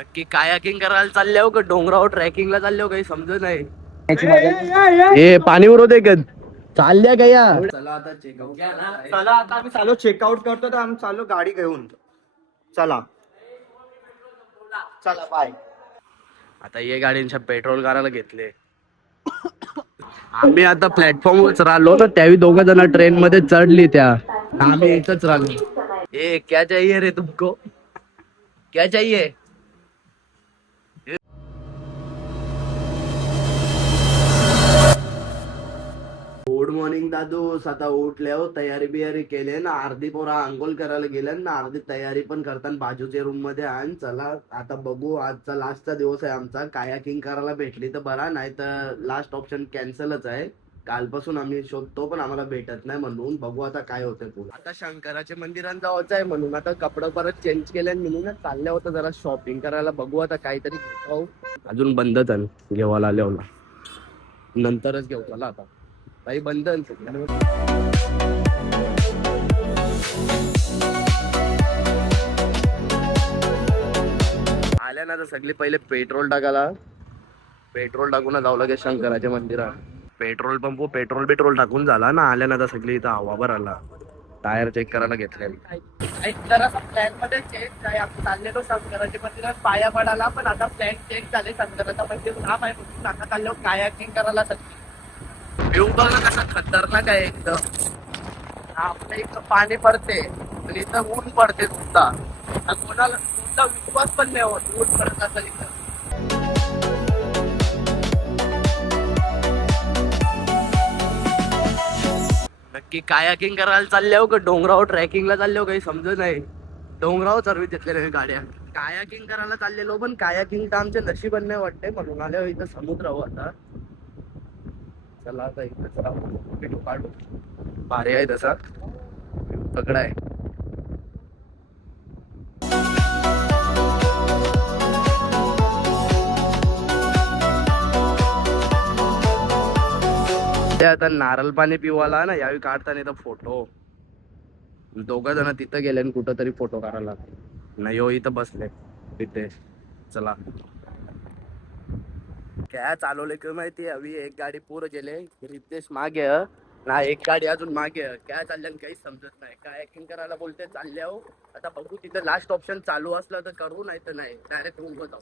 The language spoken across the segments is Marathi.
नक्की कायाकिंग करायला चालले हो का डोंगरावर ट्रॅकिंगला चालले हो काही समजत नाही. हे पाणी उरवते का चालल्या का या. चला आता चेकआउट चला आता आम्ही चालू चेकआउट करतो तर आम्ही चालू गाडी घेऊन. चला चला बाय. आता ये गाडींच्या पेट्रोल करायला घेतले. आम्ही आता प्लॅटफॉर्मवर राहिलो ना त्यावेळी दोघं जण ट्रेन मध्ये चढली त्या आम्ही इथंच राहिलो. ए क्या चाहिए रे तुमको क्या चाहिए. गुड मॉर्निंग दादूस. आता उठले हो तयारी बियारी केली ना अर्धी पोरा आंघोळ करायला गेले ना अर्धी तयारी पण करताना बाजूच्या रूम मध्ये. आणि चला आता बघू आजचा लास्टचा दिवस आहे आमचा. कायाकिंग करायला भेटली तर बरा नाही तर लास्ट ऑप्शन कॅन्सलच आहे. कालपासून आम्ही शोधतो पण आम्हाला भेटत नाही म्हणून बघू आता काय होतंय पुढे. आता शंकराच्या मंदिरात जायचं आहे म्हणून आता कपडे परत चेंज केले म्हणून चालल्या होतं जरा शॉपिंग करायला. बघू आता काहीतरी घेऊ. अजून बंदच आहे घेवायला आल्यावर नंतरच घेऊ. चला आता काही बंद आल्या ना तर सगळे पहिले पेट्रोल टाकायला. पेट्रोल टाकून जाऊ लागे शंकराच्या मंदिरात. पेट्रोल पंप पेट्रोल टाकून झाला ना. आल्या ना तर सगळी इथं हवा भर आला. टायर चेक करायला घेतले. प्लॅन मध्ये चेक आहे आपण चाललेलो शंकराच्या मंदिरात पाया पडायला. पण आता प्लॅन चेक झाले शंकराचं मंदिर लांब आहे म्हणून आता चाललो कायाकिंग करायला. व्ह्यू बघा कसा खतरनाक आहे एकदम. आपल्या इथं पाणी पडते पण इथं ऊन पडते नुसता. कोणाला कोणता विश्वास पण नाही होत ऊन पडत असेल इथं. नक्की कायाकिंग करायला चालले हो का डोंगरावर ट्रॅकिंगला चालले हो काही समजत नाही. डोंगरावर सर्विस घेतलेल्या गाड्या. कायाकिंग करायला चाललेलो पण कायाकिंग तर आमच्या नशिबाने नाही वाटते म्हणून आले इथं समुद्र हो आता. चला आता इथं काढू. भारी आहे तसा तगडा आहे. आता नारळ पाणी पिवायला ना यावेळी काढताना इथं फोटो. दोघं जण तिथं गेले आणि कुठं तरी फोटो काढायला नाही हो इथं बसले तिथे. चला काय चालवले किंवा माहिती हवी. एक गाडी पूर गेले रितेश मागे ना एक गाडी अजून मागे. काय चाललं काही समजत नाही. कायाकिंग करायला बोलते चालले हो. आता बघू तिथं लास्ट ऑप्शन चालू असलं तर करू नाही तर नाही डायरेक्ट उभं जाऊ.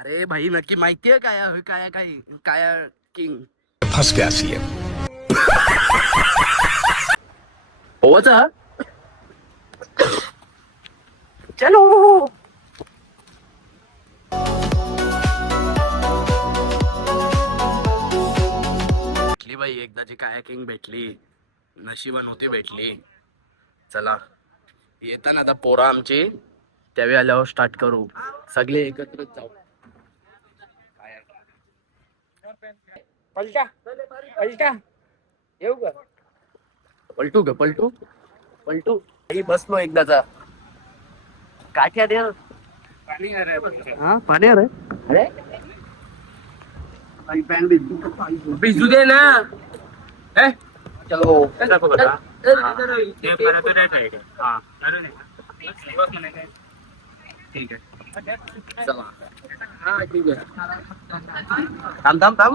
अरे भाई नक्की माहितीये काय काय काय कायाकिंग फंस गया सीएम. होचा चलो. भेटली बाई एकदाची कायाकिंग भेटली. नशिबा नव्हती भेटली. चला येताना आता पोरा आमची त्यावेळी आल्यावर स्टार्ट करू. सगळे एकत्रच जाऊ. पलटा पलटा येऊ का. पलटू का पलटू पलटू बसलो एकदाचा. काठ्या दे पाणी आ रहा है. हा पाणी अरे अरे भिजू दे ना. चलो ठीक है. चला हा ठीक आहे. थांब थांब थांब.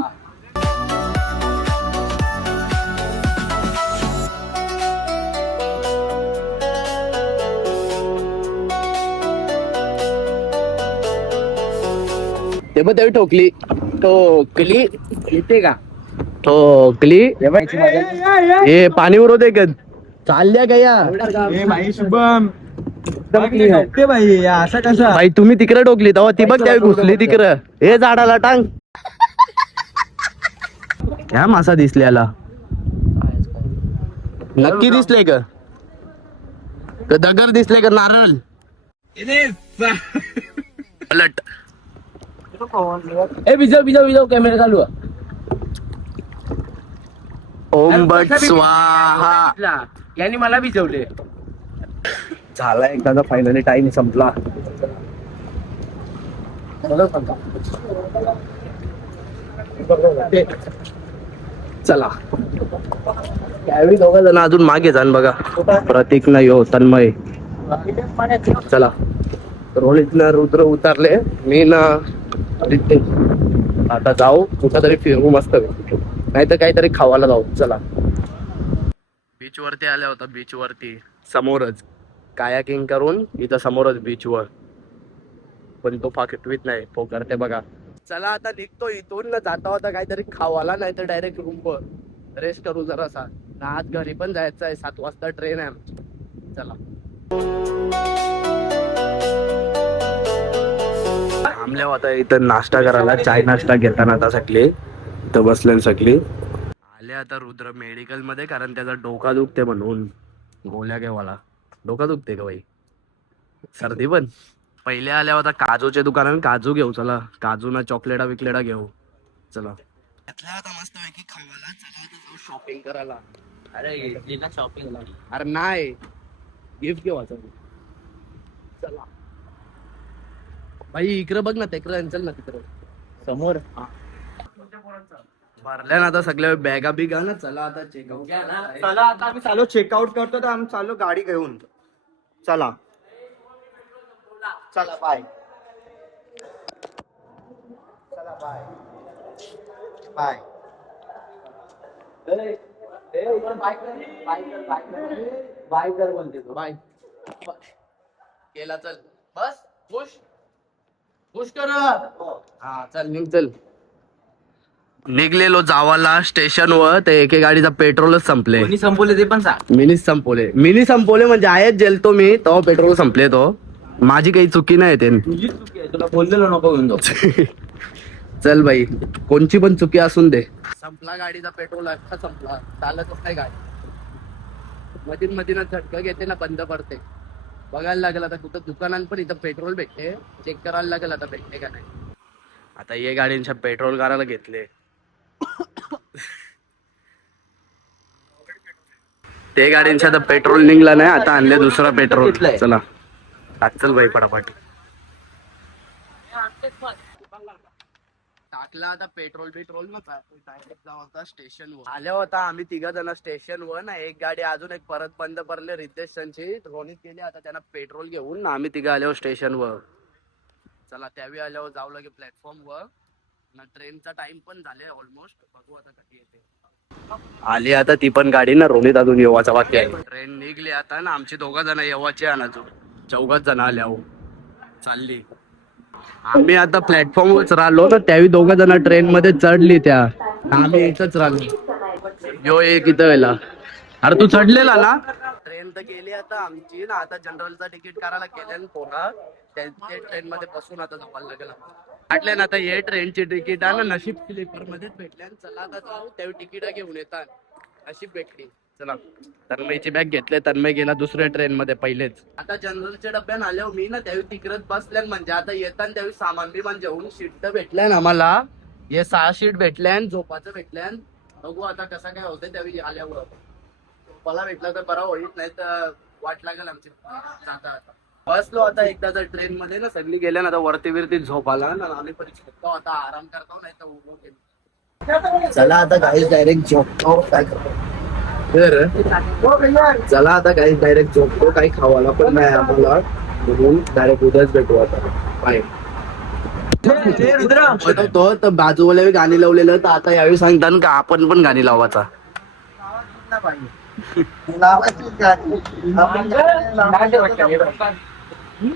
ते पण त्यावेळी ठोकली ठोकली येते का. ठोकली. हे पाणी उरवते का चालल्या का या. भाई शुभम भाई असं कसं. भाई तुम्ही तिकडे ठोकली तेव्हा ती बघ त्यावेळी घुसली तिकडं. हे झाडाला टांग. क्या मासा दिसल्याला नक्की दिसले का दगर दिसले का नारळ पलट. ए भिजव कॅमेरा चालू आहे. ओम बट स्वाहा. यांनी मला भिजवले. झाला एकदा फायनली टाइम संपला. चला त्यावेळी दोघं जण अजून मागे जाण बघा. प्रतीक नाही हो तन्मय. चला रोहितनं रुद्र उतरले, मी ना आदित्य. आता जाऊ कुठं तरी फिरू मस्त, नाही तर काहीतरी खावायला जाऊ. चला, बीच वरती आल्या होता, बीच वरती समोरच कायाकिंग करून इथं समोरच बीच वर, पण तो पाकिटवीत नाही, तो करते बघा. चला आता निघतो इथून, न जाता होता काहीतरी खावाला, नाही तर डायरेक्ट रूमवर रेस्ट करू जरासा. आज घरी पण जायचं आहे, 7 वाजता ट्रेन आहे आमची. चला, थांबल्या होता इथं नाश्ता करायला, चाय नाश्ता घेताना आता सगळे इथं बसले सगळे. आले आता रुद्र मेडिकल मध्ये, कारण त्याचा डोका दुखते म्हणून गोळ्या घेवाला. डोका दुखते का बाई, सर्दी पण. पहिले आल्या होता काजूचे दुकान, काजू घेऊ. चला, काजू ना चॉकलेटा विकलेटा घेऊ. चला, आता मस्त पैकी खावाला. चला आता जाऊ शॉपिंग करायला. अरे शॉपिंग, अरे नाही गिफ्ट घेवायचं. चला भाई, इकडे बघ ना, तिकडे चल ना, तिकडे समोर भरल्या ना आता सगळ्या बॅगा बिगा ना. चला आता चेकआउट. चला आता आम्ही चालू चेकआउट करतो, तर आम्ही चालू गाडी घेऊन. चला चला बाय. चला बाय बाय. बाय कर बोलते तो. बाय केला. चल बस, खुश खुश कर. हा चल निघ. चल निघलेलो जावाला स्टेशनवर, ते एके गाडीचा पेट्रोलच संपले. कोणी संपवले ते पण सांग. मिनीच संपवले म्हणजे आहेच जेलतो मी तो, पेट्रोल संपले. तो माझी काही चुकी नाही ते. तुझी चुकी आहे, तुला बोललेलो नको घेऊन जाऊ. चल बाई, कोणची पण चुकी असून दे. संपला गाडीचा पेट्रोल, अख्खा संपला. चालतच नाही गाडी, मधीनच झटका घेते ना, बंद पडते. बघायला लागेल आता कुठं दुकानात पण इथं पेट्रोल भेटते, चेक करायला लागेल आता भेटते का नाही. आता ये गाडींच्या पेट्रोल करायला घेतले. ते गाडींच्या आता पेट्रोल निघला नाही, आता आणले दुसरा पेट्रोल. चला चल बाई पटापट. टाकला आता पेट्रोल ना, डायरेक्ट जाऊ आता स्टेशनवर. आल्या होता आम्ही 3 जण स्टेशनवर ना, एक गाडी अजून एक परत बंद पडले रितेशची. रोनित गेले आता त्यांना पेट्रोल घेऊन ना, आम्ही 3 आल्यावर स्टेशनवर. चला त्यावेळी आल्यावर जाऊ लगे प्लॅटफॉर्मवर ना. ट्रेनचा टाइम पण झाले ऑलमोस्ट, बघू आता कधी येते. आली आता ती पण गाडी ना, रोनित अजून येवाचा बाकी आहे. ट्रेन निघली आता ना, आमची 2 जण येवाचे आहे ना, 4 जण आल्या चालली. आम्ही आता प्लॅटफॉर्मवरच राहिलो ना, त्यावेळी 2 जण ट्रेन मध्ये चढली. त्या आम्ही इथंच राहिलो. यो एक इथं गेला. अरे तू चढलेला ना. ट्रेन तर गेली आता आमची ना, आता जनरलचा तिकीट करायला गेले पोरा. ते ट्रेन मध्ये बसून आता जावायला लागेल. वाटले ना आता हे ट्रेनची तिकीट आहे ना, नशीब स्लीपर मध्येच भेटल्या. चला आता जाऊ, त्यावेळी तिकीट घेऊन येतात. नशीब भेटली. चला, तन्मयची बॅग घेतले. तन्मय गेला दुसऱ्या ट्रेन मध्ये पहिलेच. आता जनरलच्या डब्यात आल्यावर मी ना त्यावेळी तिकडच बसल्या. म्हणजे आता येताना त्यावेळी सामान बिमान जेवून सीट भेटल्या ना आम्हाला. हे 6 सीट भेटल्या, झोपाचं भेटल्या. बघू आता कसं काय होतंय त्यावेळी आल्यावर. झोपाला भेटला तर बरा होईल, नाही तर वाट लागेल आमची जाता. बसलो आता एकदा जर ट्रेन मध्ये ना, सगळी गेल्या ना, आता वरती झोपाला ना, आम्ही पण झोपतो आता, आराम करतो, नाही तर उभो केलो. चला आता काही डायरेक्ट झोपतो. काय चला आता काही डायरेक्ट झोपतो, काही खावायला पण नाही आम्हाला, म्हणून डायरेक्ट उद्याच भेटू आता. बाय. तो तर बाजूवाल्या गाणी लावलेलं, तर आता यावेळी सांगतात का आपण पण गाणी लावायचा.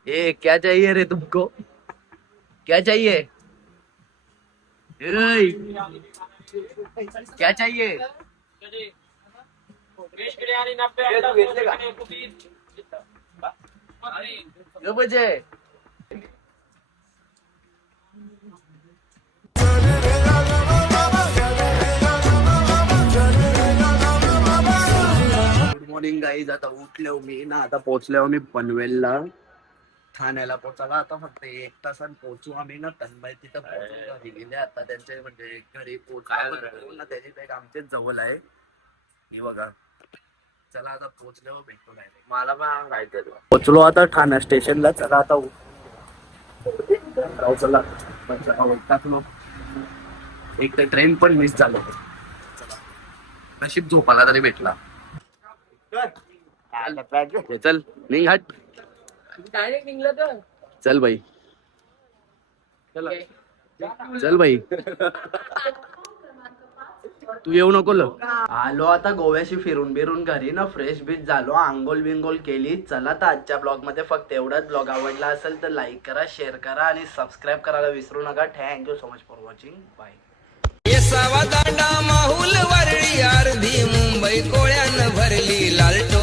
ए क्या चाहिए रे तुमको, क्या चाहिए, क्या चाहिए. बजे गुड मॉर्निंग गाईज. आता उठलो मी ना, आता पोहोचलो मी पनवेलला. ठाण्याला पोहोचायला आता फक्त 1 तासात पोहोचू आम्ही ना. तन्मय तिथं घरी गेले आता, त्यांचे म्हणजे घरी पोहोचला. त्याची बॅग आमच्याच जवळ आहे, हे बघा. चला आता पोहोचलो, भेटतो डायरेक्ट. मला पण राहायचं. पोहोचलो आता ठाणा स्टेशनला. चला आता चला एक तर ट्रेन पण मिस झालं. चला नशीब झोपाला तरी भेटला. चल निघ हट. डायरेक्ट निघलं तर चल बाई चल बाई तू येऊ नको ल. आलो आता गोव्याशी फिरून बिरून घरी ना, फ्रेश बीच झालो, आंघोळ बिंगोल केली. चला तर आजच्या ब्लॉग मध्ये फक्त एवढाच. ब्लॉग आवडला असेल तर लाईक करा, शेअर करा आणि सबस्क्राईब करायला विसरू नका. Thank you so much for watching. Bye. Danda Mahul Worli अर्धी मुंबई कोळ्यान भरली लालटो